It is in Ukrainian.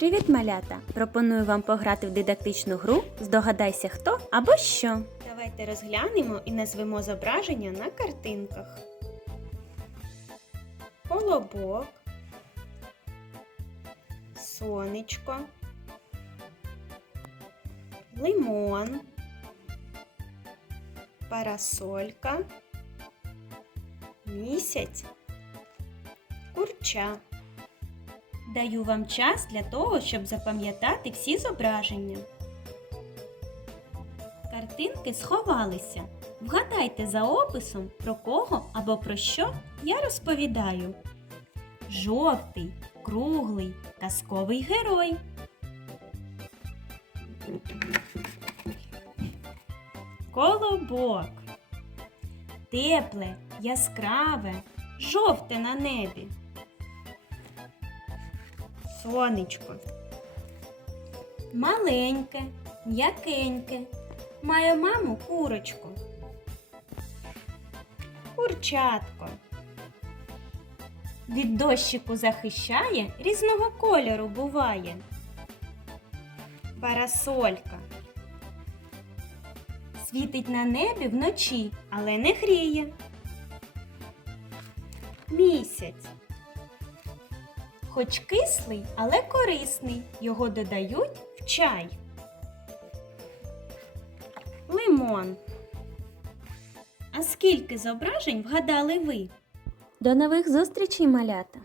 Привіт, малята! Пропоную вам пограти в дидактичну гру Здогадайся хто або що. Давайте розглянемо і назвемо зображення на картинках. Колобок, сонечко, лимон, парасолька, місяць, курча. Даю вам час для того, щоб запам'ятати всі зображення. Картинки сховалися. Вгадайте за описом, про кого або про що я розповідаю. Жовтий, круглий, казковий герой. Колобок. Тепле, яскраве, жовте на небі. Сонечко. Маленьке, м'якеньке, має маму курочку. Курчатко. Від дощику захищає, різного кольору буває. Парасолька. Світить на небі вночі, але не гріє. Місяць. Хоч кислий, але корисний. Його додають в чай. Лимон. А скільки зображень вгадали ви? До нових зустрічей, малята!